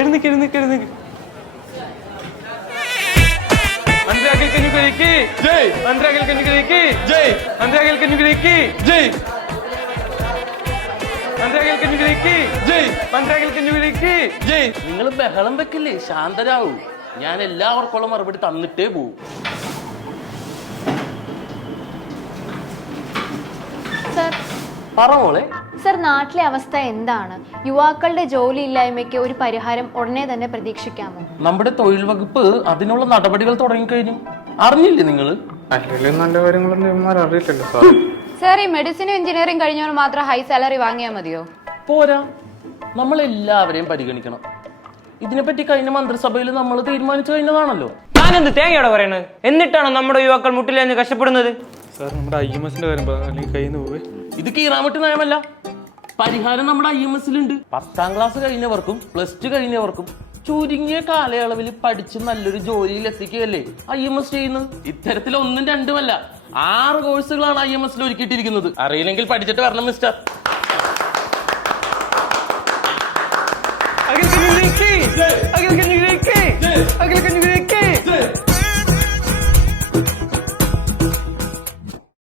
എഴുന്നേക്ക് എഴുന്നേക്ക് എഴുന്നേക്ക്. Andrea Kanyukariki Jai. Andrea Kanyukariki Jai. Andrea Kanyukariki Jai. Andrea Kanyukariki Jai. Andrea Kanyukariki Jai. നിങ്ങൾ ബഹളം വെക്കില്ലേ, ശാന്തരാവൂ. ഞാൻ എല്ലാവർക്കുള്ള മറുപടി തന്നിട്ടേ പോവും. സർ, പറ മോളെ. സർ, നാട്ടിലെ അവസ്ഥ എന്താണ്? യുവാക്കളുടെ ജോലി ഇല്ലായ്മയ്ക്ക് ഒരു പരിഹാരം ഉടനെ തന്നെ പ്രതീക്ഷിക്കാമോ? നമ്മുടെ തൊഴിൽ വകുപ്പ് അതിനുള്ള നടപടികൾ തുടങ്ങിക്കഴിഞ്ഞു. അറിഞ്ഞില്ലേ നിങ്ങള്? അല്ലെങ്കിൽ നല്ല കാര്യങ്ങളൊന്നും ഇവന്മാർ അറിയില്ലല്ലോ സാർ. സാർ, ഈ മെഡിസിനും എഞ്ചിനീയറിംഗ് കഴിഞ്ഞവർ മാത്രം ഹൈ സാലറി വാങ്ങിയാൽ മതിയോ? പോരാ, നമ്മൾ എല്ലാവരെയും പരിഗണിക്കണം. ഇതിനെപ്പറ്റി കഴിഞ്ഞ മന്ത്രിസഭയിൽ നമ്മൾ തീരുമാനിച്ചു കഴിഞ്ഞതാണല്ലോ. ഞാനെന്ത് തേങ്ങയോടെ പറയണത്? എന്നിട്ടാണോ നമ്മുടെ യുവാക്കൾ മുട്ടിലെന്ന് കഷ്ടപ്പെടുന്നത്? സാർ, നമ്മുടെ IMSന്റെ കാര്യം അല്ലെങ്കിൽ കയ്യിൽ നിന്ന് പോവേ. ഇത് കീറാമട്ട് നയമല്ല. പരിഹാരം നമ്മുടെ IMSലുണ്ട്. 10ാം ക്ലാസ് കഴിഞ്ഞവർക്കും +2 കഴിഞ്ഞവർക്കും ചുരുങ്ങിയ കാലയളവിൽ പഠിച്ച് നല്ലൊരു ജോലിയിൽ എത്തിക്കുകയല്ലേ IMS ചെയ്യുന്നത്. ഇത്തരത്തിൽ 1ഉം 2ഉമല്ല 6 കോഴ്സുകളാണ് IMSൽ ഒരുക്കിയിട്ടിരിക്കുന്നത്. അറിയില്ലെങ്കിൽ പഠിച്ചിട്ട് വരണം mister. Akhil Kanyukariki Jai. Akhil Kanyukariki Jai. Akhil